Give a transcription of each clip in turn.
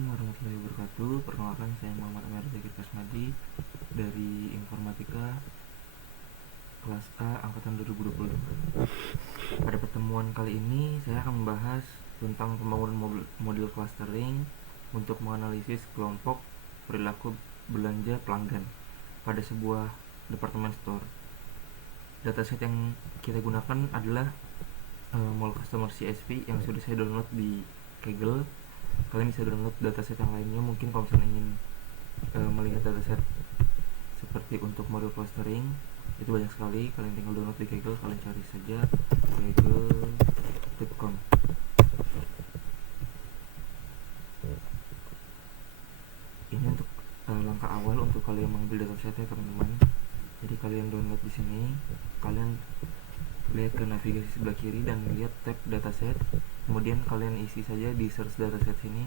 Assalamualaikum warahmatullahi wabarakatuh. Perkenalkan, saya Muhammad Amir Zaki Kasmadi dari Informatika kelas A angkatan 2020. Pada pertemuan kali ini saya akan membahas tentang pembangunan model clustering untuk menganalisis kelompok perilaku belanja pelanggan pada sebuah department store. Dataset yang kita gunakan adalah Mall Customer CSV yang sudah saya download di Kaggle. Kalian bisa download dataset yang lainnya mungkin kalau misalnya ingin melihat dataset seperti untuk model clustering. Itu banyak sekali, kalian tinggal download di Kaggle, kalian cari saja kaggle.com. Ini untuk langkah awal untuk kalian mengambil datasetnya, teman-teman. Jadi kalian download di sini, kalian lihat ke navigasi sebelah kiri dan lihat tab dataset. Kemudian kalian isi saja di search dataset sini.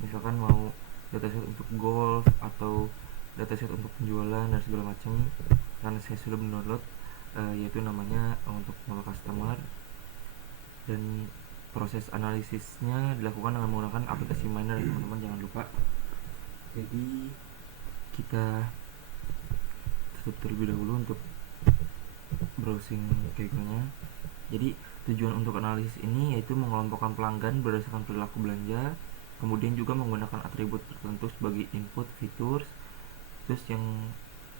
Misalkan mau dataset untuk golf atau dataset untuk penjualan dan segala macam. Karena saya sudah mendownload, yaitu namanya untuk mall customer, dan proses analisisnya dilakukan dengan menggunakan aplikasi Miner, teman-teman, jangan lupa. Jadi kita tutup terlebih dahulu untuk browsing Kaggle-nya. Jadi tujuan untuk analisis ini yaitu mengelompokkan pelanggan berdasarkan perilaku belanja, kemudian juga menggunakan atribut tertentu sebagai input fitur. Terus yang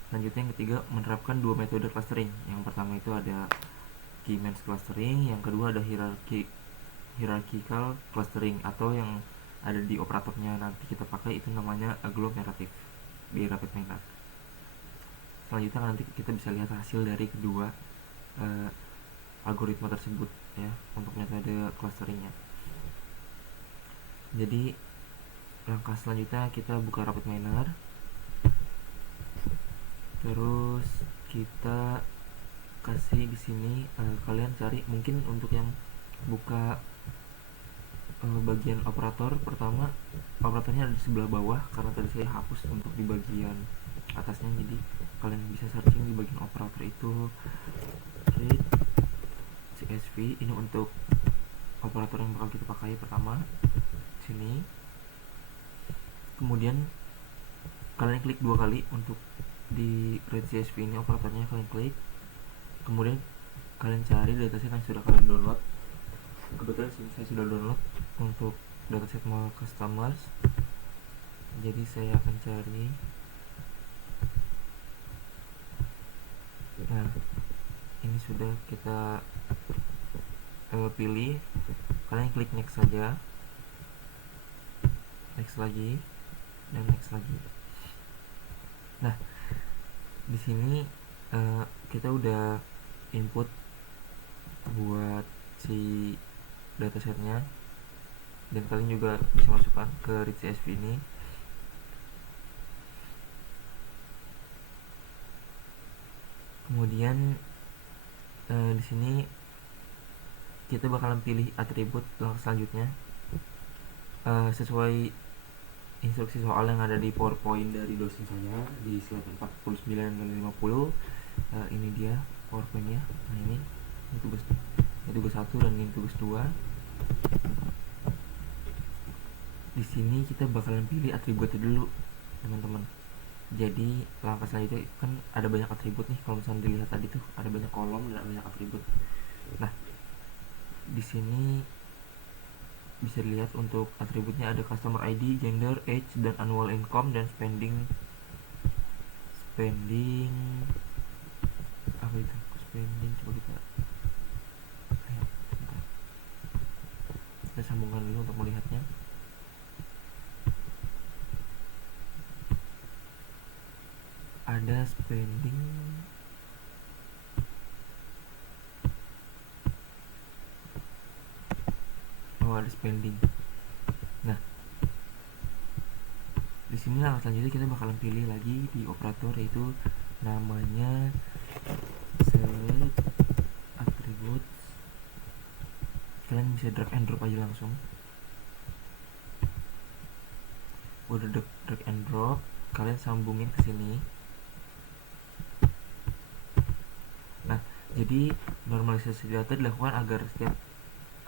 selanjutnya yang ketiga, menerapkan dua metode clustering. Yang pertama itu ada key-means clustering, yang kedua ada hierarchical clustering, atau yang ada di operatornya nanti kita pakai itu namanya agglomerative di RapidMiner. Selanjutnya nanti kita bisa lihat hasil dari kedua algoritma tersebut ya untuk metode clusteringnya. Jadi langkah selanjutnya kita buka RapidMiner, terus kita kasih di sini kalian cari mungkin untuk yang buka bagian operator pertama, operatornya ada di sebelah bawah karena tadi saya hapus untuk di bagian atasnya. Jadi kalian bisa searching di bagian operator itu read CSV. Ini untuk operator yang bakal kita pakai pertama sini. Kemudian kalian klik dua kali untuk di read CSV ini, operatornya kalian klik. Kemudian kalian cari dataset yang sudah kalian download. Kebetulan saya sudah download untuk dataset mall customers. Jadi saya akan cari. Nah, ini sudah kita pilih. Kalian klik next saja, next lagi, dan next lagi. Nah, di sini kita udah input buat si datasetnya, dan kalian juga bisa masukkan ke read CSV ini. Kemudian di sini kita bakalan pilih atribut langkah selanjutnya sesuai instruksi soal yang ada di PowerPoint dari dosen saya di slide 49 dan 50. Ini dia PowerPoint-nya. Nah, ini tugas 1 dan ini tugas 2. Di sini kita bakalan pilih atributnya dulu, teman-teman. Jadi langkah selanjutnya kan ada banyak atribut nih. Kalau misalnya dilihat tadi tuh ada banyak kolom dan ada banyak atribut. Nah, di sini bisa dilihat untuk atributnya ada customer ID, gender, age, dan annual income, dan spending apa itu? Spending, coba kita sambungkan dulu untuk melihatnya. Ada spending, ada spending. Nah, di sini langkah selanjutnya kita bakalan pilih lagi di operator, yaitu namanya set attribute. Kalian bisa drag and drop aja langsung. Udah drag and drop, kalian sambungin ke sini. Nah, jadi normalisasi data dilakukan agar setiap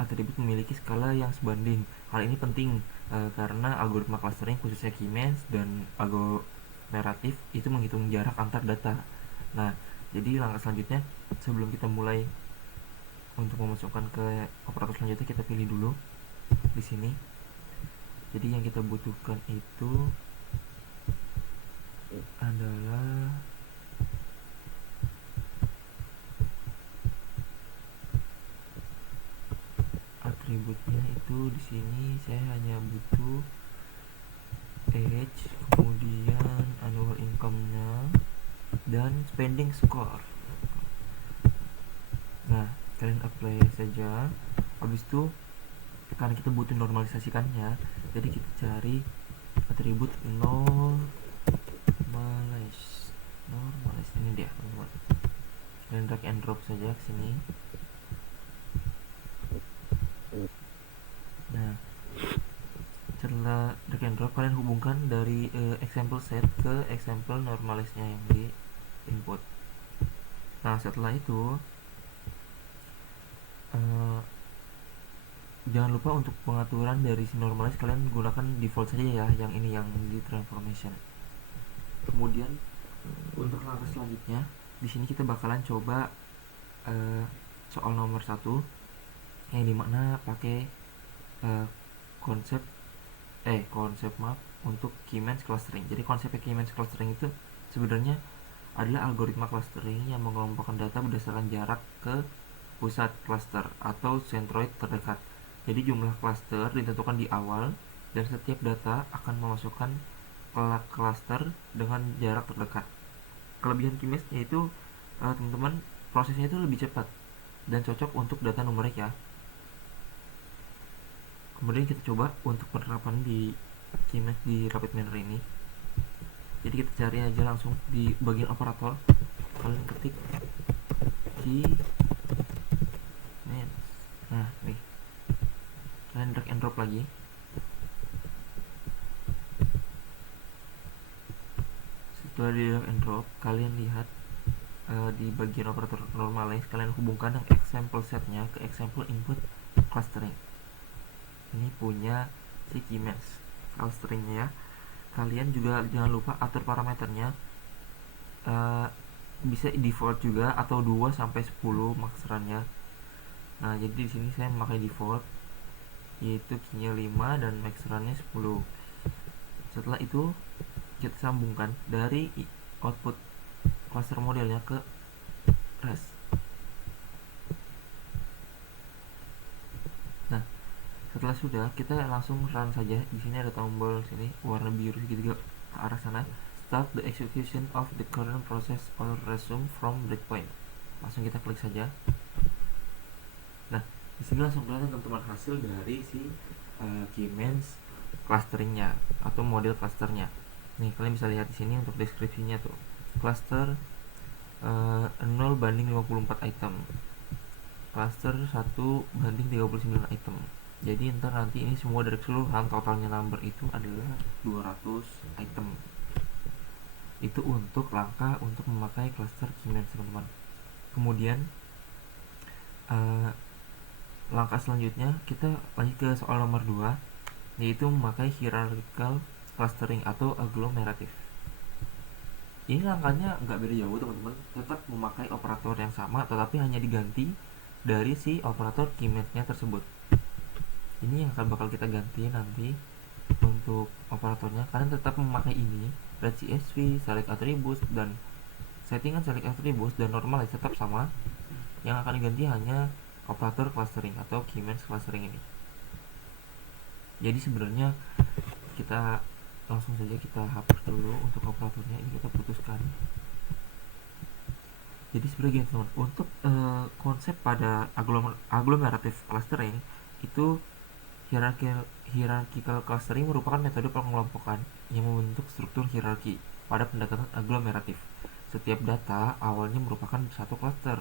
atribut memiliki skala yang sebanding. Hal ini penting karena algoritma clustering khususnya K-means dan aglomeratif itu menghitung jarak antar data. Nah, jadi langkah selanjutnya sebelum kita mulai untuk memasukkan ke operator selanjutnya, kita pilih dulu di sini. Jadi yang kita butuhkan itu adalah atributnya itu di sini saya hanya butuh age, kemudian annual income-nya dan spending score. Nah, kalian apply saja. Habis itu karena kita butuh normalisasikannya, jadi kita cari atribut normalize ini dia, teman-teman. Kalian drag and drop saja ke sini. Nah, setelah drag and drop, kalian hubungkan dari example set ke example normalize-nya yang di input. Nah, setelah itu jangan lupa untuk pengaturan dari si normalize kalian gunakan default saja ya, yang ini yang di transformation. Kemudian untuk langkah selanjutnya di sini kita bakalan coba soal nomor 1 yang dimana pakai konsep map untuk K-means clustering. Jadi konsep K-means clustering itu sebenarnya adalah algoritma clustering yang mengelompokkan data berdasarkan jarak ke pusat cluster atau centroid terdekat. Jadi jumlah cluster ditentukan di awal dan setiap data akan memasukkan cluster dengan jarak terdekat. Kelebihan K-means yaitu teman-teman, prosesnya itu lebih cepat dan cocok untuk data numerik ya. Kemudian kita coba untuk penerapan di K-means di rapid miner ini. Jadi kita cari aja langsung di bagian operator, kalian ketik K-means. Nah, nih kalian drag and drop lagi. Setelah di drag and drop, kalian lihat di bagian operator normalize, kalian hubungkan yang example setnya ke example input clustering. Ini punya si K-means clusteringnya ya. Kalian juga jangan lupa atur parameternya, bisa default juga atau 2 sampai 10 max run-nya. Nah, jadi di sini saya memakai default yaitu key-nya 5 dan max run-nya 10. Setelah itu kita sambungkan dari output cluster modelnya ke res. Nah, setelah sudah, kita langsung run saja. Di sini ada tombol sini warna biru segitiga ke arah sana. Start the execution of the current process or resume from breakpoint. Langsung kita klik saja. Nah, di sini langsung kelihatan teman-teman hasil dari si K-means clusteringnya atau model clusternya. Nih, kalian bisa lihat di sini untuk deskripsinya tuh. Cluster 0 banding 54 item. Cluster 1 banding 39 item. Jadi ntar nanti ini semua dari keseluruhan totalnya number itu adalah 200 item. Itu untuk langkah untuk memakai cluster K-means, teman-teman. Kemudian langkah selanjutnya kita lanjut ke soal nomor 2, yaitu memakai hierarchical clustering atau agglomerative. Ini langkahnya nggak beda jauh, teman-teman. Tetap memakai operator yang sama, tetapi hanya diganti dari si operator K-means-nya tersebut. Ini yang akan bakal kita ganti nanti untuk operatornya. Kalian tetap memakai ini, red CSV, select attributes, dan settingan select attributes dan normalize tetap sama. Yang akan diganti hanya operator clustering atau K-means clustering ini. Jadi sebenarnya kita langsung saja kita hapus dulu untuk operatornya, ini kita putuskan. Jadi sebenarnya teman, untuk konsep pada agglomerative clustering itu hierarchical clustering merupakan metode pengelompokan yang membentuk struktur hierarki pada pendekatan agglomeratif. Setiap data awalnya merupakan satu cluster,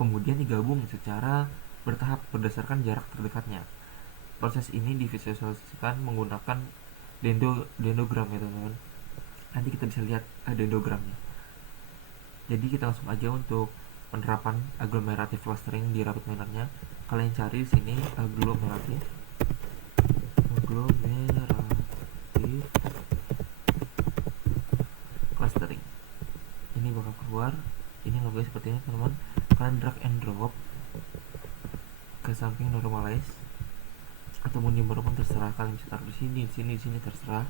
kemudian digabung secara bertahap berdasarkan jarak terdekatnya. Proses ini divisualisasikan menggunakan dendrogram ya teman-teman. Nanti kita bisa lihat dendrogramnya. Jadi kita langsung aja untuk penerapan agglomerative clustering di rapid minernya. kalian cari di sini aglomeratif clustering. Ini bakal keluar, ini logo seperti ini teman-teman. Kalian drag and drop ke samping normalize ataupun dimanapun terserah, kalian bisa taruh di sini, di sini terserah.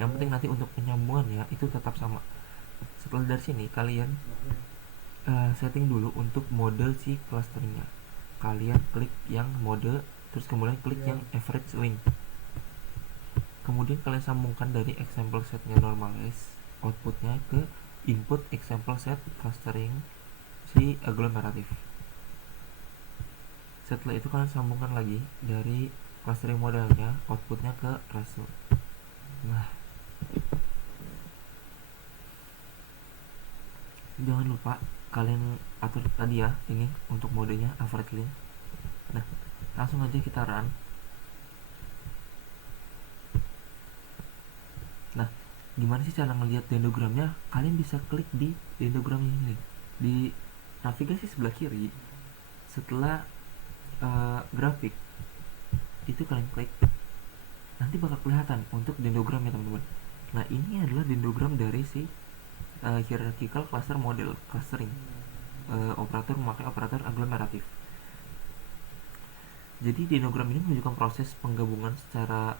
Yang penting nanti untuk penyambungannya itu tetap sama. Setelah dari sini kalian setting dulu untuk mode si clusteringnya. Kalian klik yang mode, terus kemudian klik yang average length. Kemudian kalian sambungkan dari example setnya normalize outputnya ke input example set clustering si agglomeratif. Setelah itu kalian sambungkan lagi dari clustering modelnya outputnya ke ratio. Nah, jangan lupa kalian atur tadi ya, ini untuk modenya average length. Nah, langsung aja kita run. Nah, gimana sih cara ngelihat dendrogramnya? Kalian bisa klik di dendrogram ini di navigasi sebelah kiri. Setelah grafik itu kalian klik, nanti bakal kelihatan untuk dendrogramnya teman-teman. Nah, ini adalah dendrogram dari si hierarchical cluster model clustering. Operator memakai operator aglomeratif. Jadi dendrogram ini menunjukkan proses penggabungan secara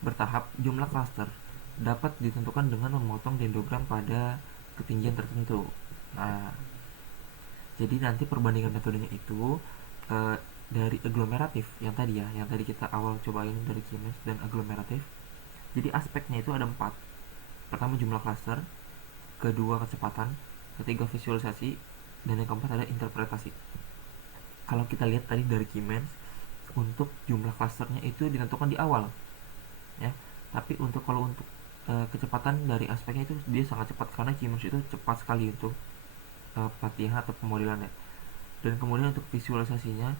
bertahap jumlah cluster dapat ditentukan dengan memotong dendrogram pada ketinggian tertentu. Nah, jadi nanti perbandingan metodenya itu dari aglomeratif yang tadi ya, yang tadi kita awal cobain dari K-means dan aglomeratif. Jadi aspeknya itu ada 4. Pertama jumlah cluster, kedua kecepatan, ketiga visualisasi, dan yang keempat ada interpretasi. Kalau kita lihat tadi dari K-means, untuk jumlah clusternya itu ditentukan di awal, ya. Tapi kalau untuk kecepatan dari aspeknya itu dia sangat cepat karena K-means itu cepat sekali untuk pelatihan atau pemodelannya. Dan kemudian untuk visualisasinya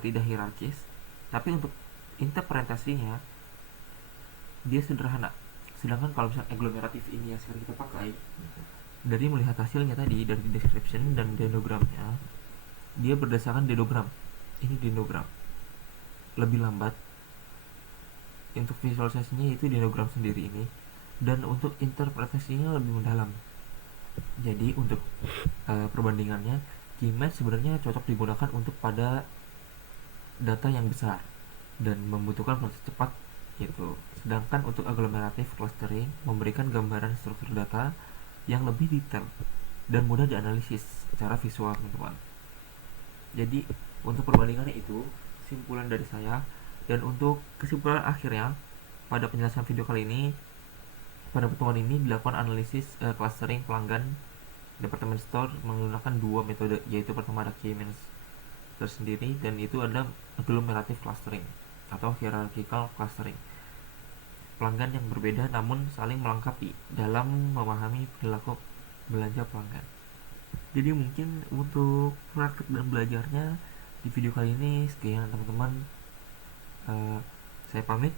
tidak hierarkis, tapi untuk interpretasinya dia sederhana. Sedangkan kalau misalnya aglomeratif ini yang sekarang kita pakai, dari melihat hasilnya tadi dari description dan dendrogramnya, dia berdasarkan dendrogram. Ini dendrogram lebih lambat. Untuk visualisasinya itu dendrogram sendiri ini, dan untuk interpretasinya lebih mendalam. Jadi untuk perbandingannya, K-means sebenarnya cocok digunakan untuk pada data yang besar dan membutuhkan proses cepat gitu. Sedangkan untuk aglomeratif clustering memberikan gambaran struktur data yang lebih detail dan mudah dianalisis secara visual, teman-teman. Jadi untuk perbandingannya itu simpulan dari saya. Dan untuk kesimpulan akhirnya, pada penjelasan video kali ini, pada pertemuan ini dilakukan analisis clustering pelanggan department store menggunakan 2 metode, yaitu pertama ada K-means tersendiri dan itu ada agglomerative clustering atau hierarchical clustering. Pelanggan yang berbeda namun saling melengkapi dalam memahami perilaku belanja pelanggan. Jadi mungkin untuk praktek dan belajarnya di video kali ini sekian, teman-teman. Saya pamit.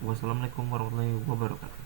Wassalamualaikum warahmatullahi wabarakatuh.